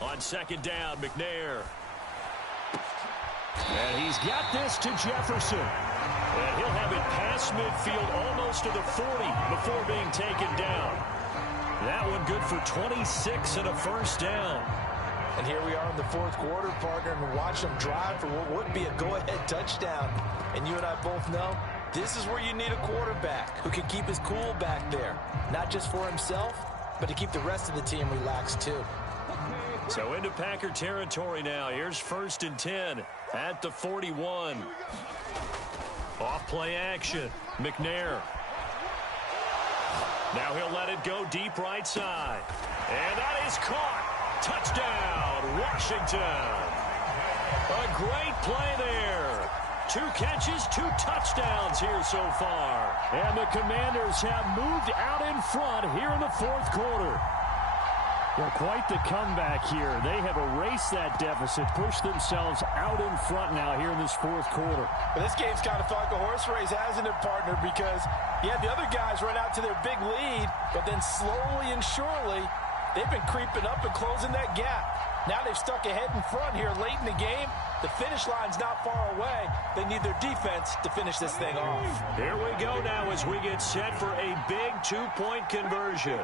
On 2nd down, McNair. And he's got this to Jefferson. And he'll have it past midfield almost to the 40 before being taken down. That one good for 26 and a 1st down. And here we are in the 4th quarter, partner, and watch them drive for what would be a go-ahead touchdown. And you and I both know this is where you need a quarterback who can keep his cool back there. Not just for himself, but to keep the rest of the team relaxed too. So into Packer territory now. Here's 1st and 10 at the 41. Off play action. McNair. Now he'll let it go deep right side. And that is caught. Touchdown, Washington. A great play there. 2 catches, 2 touchdowns here so far. And the Commanders have moved out in front here in the 4th quarter. Well, quite the comeback here. They have erased that deficit, pushed themselves out in front now here in this 4th quarter. But this game's kind of felt like a horse race, hasn't it, partner? Because, yeah, the other guys run out to their big lead, but then slowly and surely, they've been creeping up and closing that gap. Now they've stuck ahead in front here late in the game. The finish line's not far away. They need their defense to finish this thing off. Here we go now as we get set for a big 2-point conversion.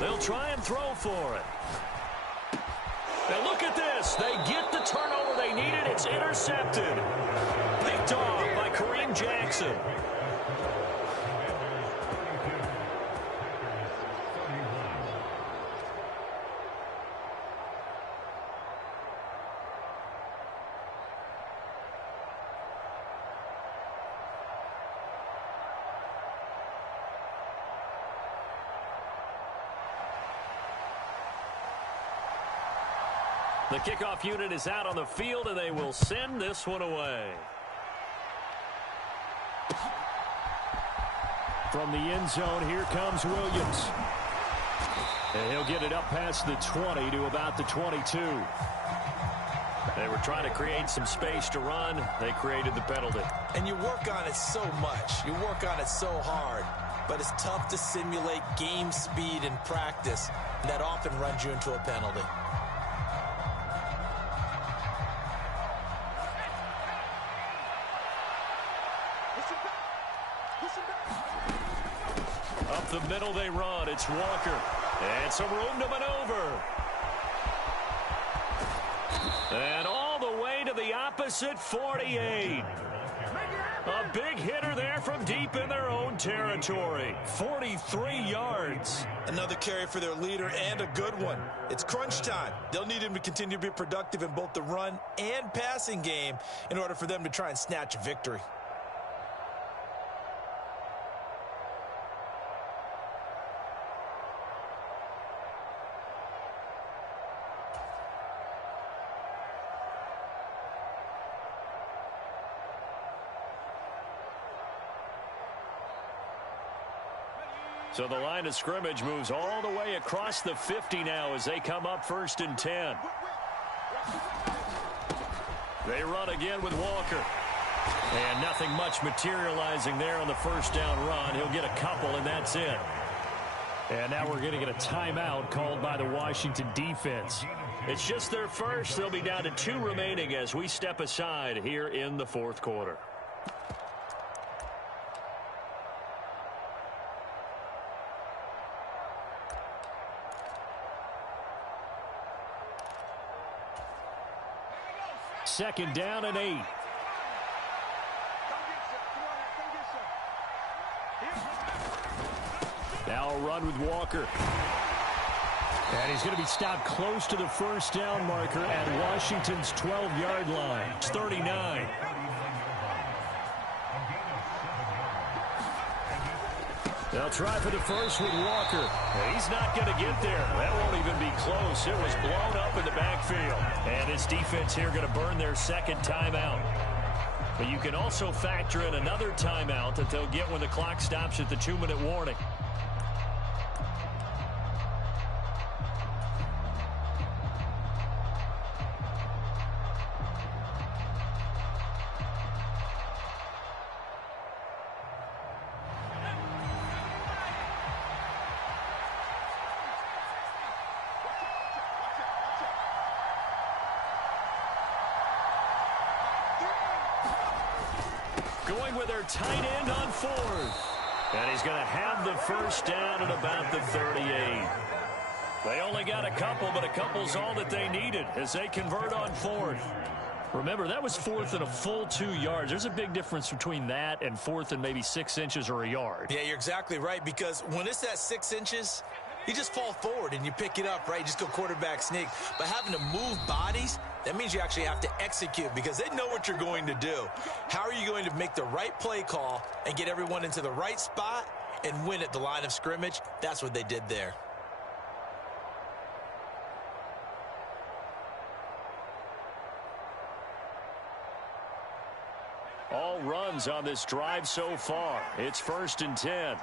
They'll try and throw for it. Now look at this. They get the turnover they needed. It's intercepted. Picked off by Kareem Jackson. The kickoff unit is out on the field, and they will send this one away. From the end zone, here comes Williams. And he'll get it up past the 20 to about the 22. They were trying to create some space to run. They created the penalty. And you work on it so much. You work on it so hard. But it's tough to simulate game speed in practice. And that often runs you into a penalty. Up the middle they run. It's Walker. And some room to maneuver. And all the way to the opposite 48. A big hitter there from deep in their own territory. 43 yards. Another carry for their leader and a good one. It's crunch time. They'll need him to continue to be productive in both the run and passing game in order for them to try and snatch a victory. So the line of scrimmage moves all the way across the 50 now as they come up 1st and 10. They run again with Walker. And nothing much materializing there on the first down run. He'll get a couple, and that's it. And now we're going to get a timeout called by the Washington defense. It's just their first. They'll be down to 2 remaining as we step aside here in the 4th quarter. Second down and 8. Now a run with Walker. And he's going to be stopped close to the first down marker at Washington's 12-yard line. It's 39. They'll try for the first with Walker. He's not going to get there. That won't even be close. It was blown up in the backfield. And his defense here going to burn their second timeout. But you can also factor in another timeout that they'll get when the clock stops at the 2-minute warning. Going with their tight end on 4th. And he's going to have the first down at about the 38. They only got a couple, but a couple's all that they needed as they convert on 4th. Remember, that was 4th and a full 2 yards. There's a big difference between that and 4th and maybe 6 inches or a yard. Yeah, you're exactly right, because when it's at 6 inches, you just fall forward and you pick it up, right? You just go quarterback sneak. But having to move bodies, that means you actually have to execute because they know what you're going to do. How are you going to make the right play call and get everyone into the right spot and win at the line of scrimmage? That's what they did there. All runs on this drive so far. It's 1st and 10.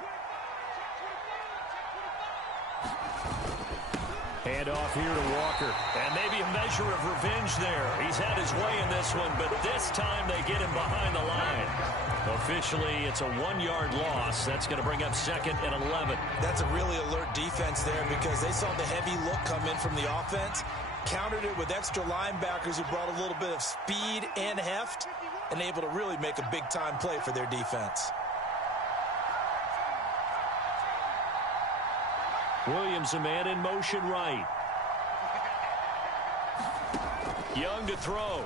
Hand off here to Walker. And maybe a measure of revenge there. He's had his way in this one, but this time they get him behind the line. Officially, it's a 1-yard loss. That's going to bring up 2nd and 11. That's a really alert defense there because they saw the heavy look come in from the offense, countered it with extra linebackers who brought a little bit of speed and heft, and able to really make a big-time play for their defense. Williams, a man in motion right. Young to throw.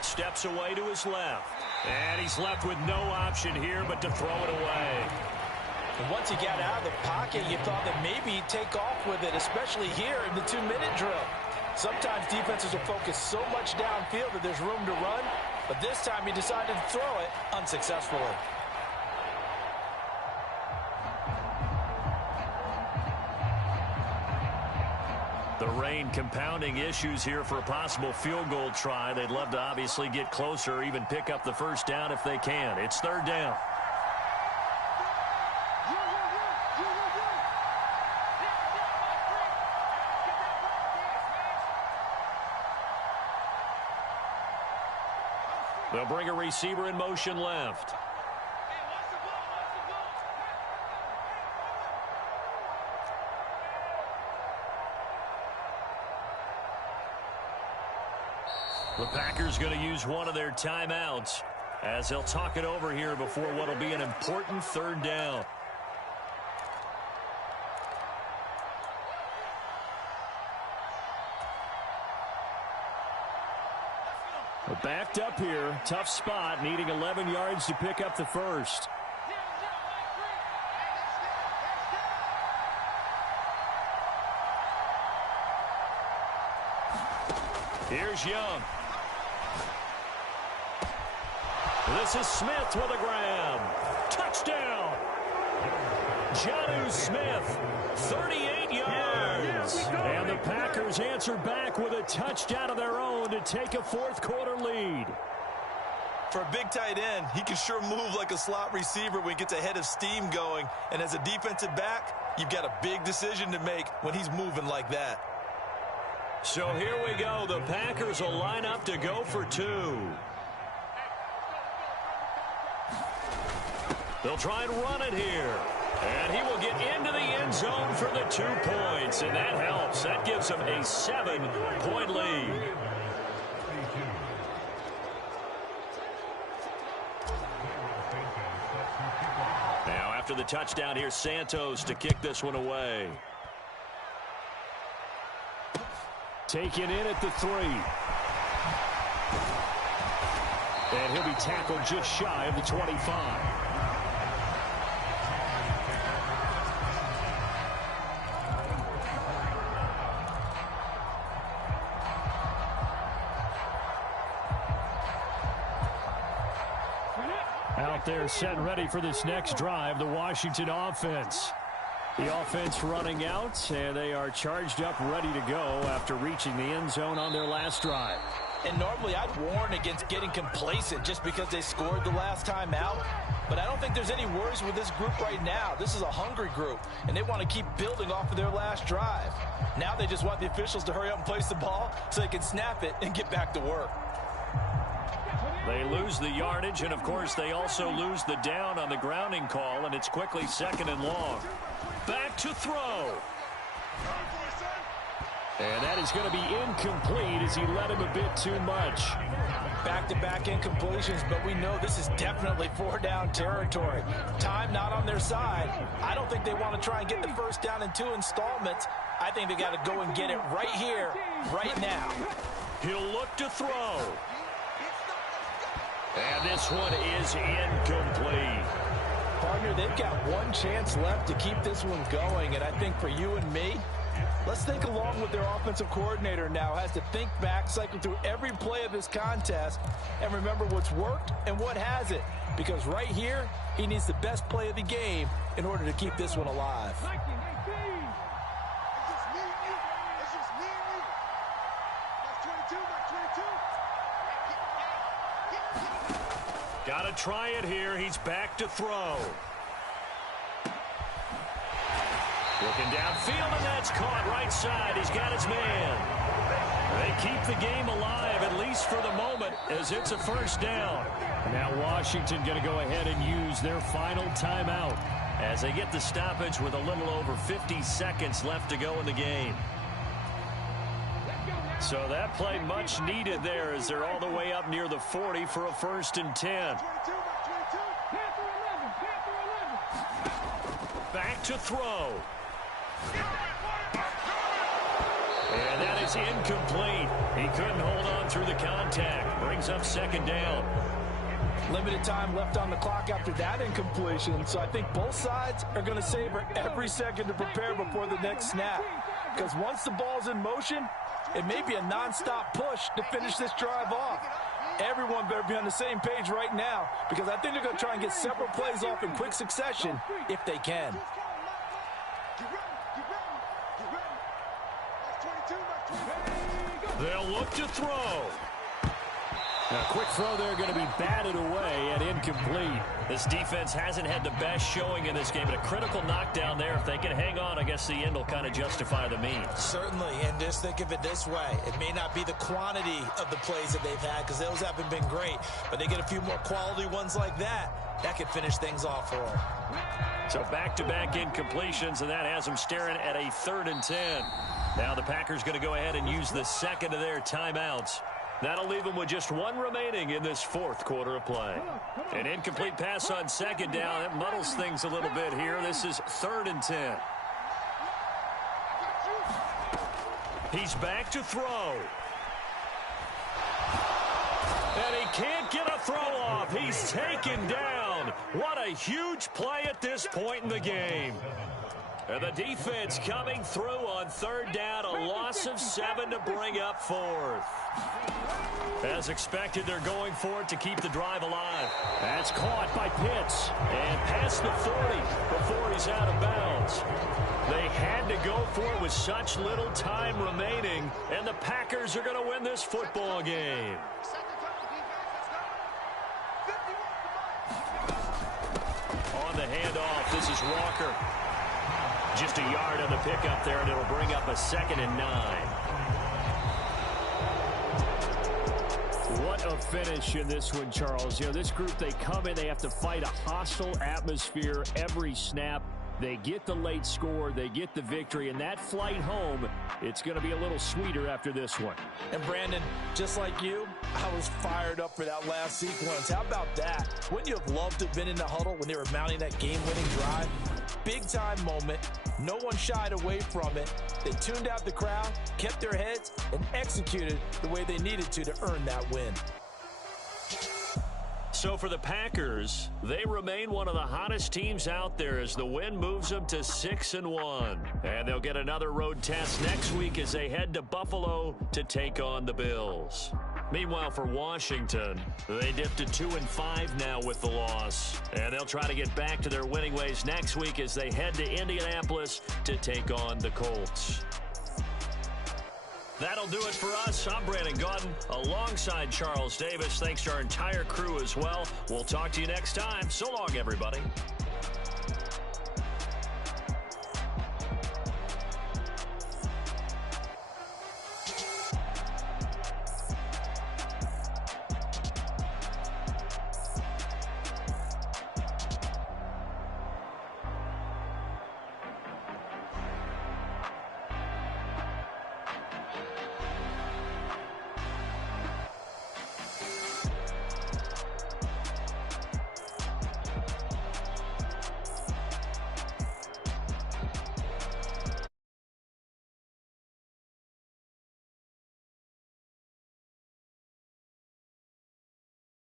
Steps away to his left. And he's left with no option here but to throw it away. And once he got out of the pocket, you thought that maybe he'd take off with it, especially here in the 2-minute drill. Sometimes defenses will focus so much downfield that there's room to run, but this time he decided to throw it unsuccessfully. The rain compounding issues here for a possible field goal try. They'd love to obviously get closer or even pick up the first down if they can. It's 3rd down. They'll bring a receiver in motion left. The Packers going to use one of their timeouts as they'll talk it over here before what will be an important 3rd down. We're backed up here. Tough spot, needing 11 yards to pick up the first. Here's Young. This is Smith with a grab. Touchdown. Jonnu Smith, 38 yards. And the Packers answer back with a touchdown of their own to take a 4th quarter lead. For a big tight end, he can sure move like a slot receiver when he gets a head of steam going. And as a defensive back, you've got a big decision to make when he's moving like that. So here we go. The Packers will line up to go for two. They'll try and run it here. And he will get into the end zone for the 2 points. And that helps. That gives him a 7-point lead. Now after the touchdown, here's Santos to kick this one away. Taken in at the 3. And he'll be tackled just shy of the 25. Out there set and ready for this next drive, the Washington offense. The offense running out, and they are charged up, ready to go after reaching the end zone on their last drive. And normally I'd warn against getting complacent just because they scored the last time out. But I don't think there's any worries with this group right now. This is a hungry group, and they want to keep building off of their last drive. Now they just want the officials to hurry up and place the ball so they can snap it and get back to work. They lose the yardage, and, of course, they also lose the down on the grounding call, and it's quickly 2nd and long. Back to throw. And that is going to be incomplete as he led him a bit too much. Back-to-back incompletions, but we know this is definitely 4-down territory. Time not on their side. I don't think they want to try and get the first down in 2 installments. I think they got to go and get it right here, right now. He'll look to throw. And this one is incomplete. Partner, they've got one chance left to keep this one going, and I think for you and me, let's think along with their offensive coordinator now. Has to think back, cycle through every play of this contest, and remember what's worked and what hasn't. Because right here, he needs the best play of the game in order to keep this one alive. Got to try it here. He's back to throw. Looking downfield, and that's caught right side. He's got his man. They keep the game alive, at least for the moment, as it's a first down. Now Washington going to go ahead and use their final timeout as they get the stoppage with a little over 50 seconds left to go in the game. So that play much needed there as they're all the way up near the 40 for a 1st and 10. Back to throw. And that is incomplete. He couldn't hold on through the contact. Brings up 2nd down. Limited time left on the clock after that incompletion, so I think both sides are going to savor every second to prepare before the next snap. Because once the ball's in motion, it may be a non-stop push to finish this drive off. Everyone better be on the same page right now, because I think they're going to try and get several plays off in quick succession if they can. They'll look to throw. A quick throw there going to be batted away and incomplete. This defense hasn't had the best showing in this game, but a critical knockdown there. If they can hang on, I guess the end will kind of justify the means. Certainly, and just think of it this way. It may not be the quantity of the plays that they've had, because those haven't been great, but they get a few more quality ones like that. That could finish things off for them. So back-to-back incompletions, and that has them staring at a 3rd and 10. Now the Packers going to go ahead and use the second of their timeouts. That'll leave them with just one remaining in this 4th quarter of play. An incomplete pass on 2nd down. That muddles things a little bit here. This is 3rd and 10. He's back to throw. And he can't get a throw off. He's taken down. What a huge play at this point in the game. And the defense coming through on 3rd down. A loss of 7 to bring up 4th. As expected, they're going for it to keep the drive alive. That's caught by Pitts. And past the 40 before he's out of bounds. They had to go for it with such little time remaining. And the Packers are going to win this football game. handoff. This is Walker. Just a yard on the pickup there, and it'll bring up a 2nd and 9. What a finish in this one, Charles. You know, this group, they come in, they have to fight a hostile atmosphere every snap. They get the late score, they get the victory, and that flight home, it's going to be a little sweeter after this one. And Brandon, just like you, I was fired up for that last sequence. How about that? Wouldn't you have loved to have been in the huddle when they were mounting that game-winning drive? Big-time moment. No one shied away from it. They tuned out the crowd, kept their heads, and executed the way they needed to earn that win. So for the Packers, they remain one of the hottest teams out there as the win moves them to 6-1. And they'll get another road test next week as they head to Buffalo to take on the Bills. Meanwhile, for Washington, they dipped to 2-5 now with the loss. And they'll try to get back to their winning ways next week as they head to Indianapolis to take on the Colts. That'll do it for us. I'm Brandon Gaudin alongside Charles Davis. Thanks to our entire crew as well. We'll talk to you next time. So long, everybody.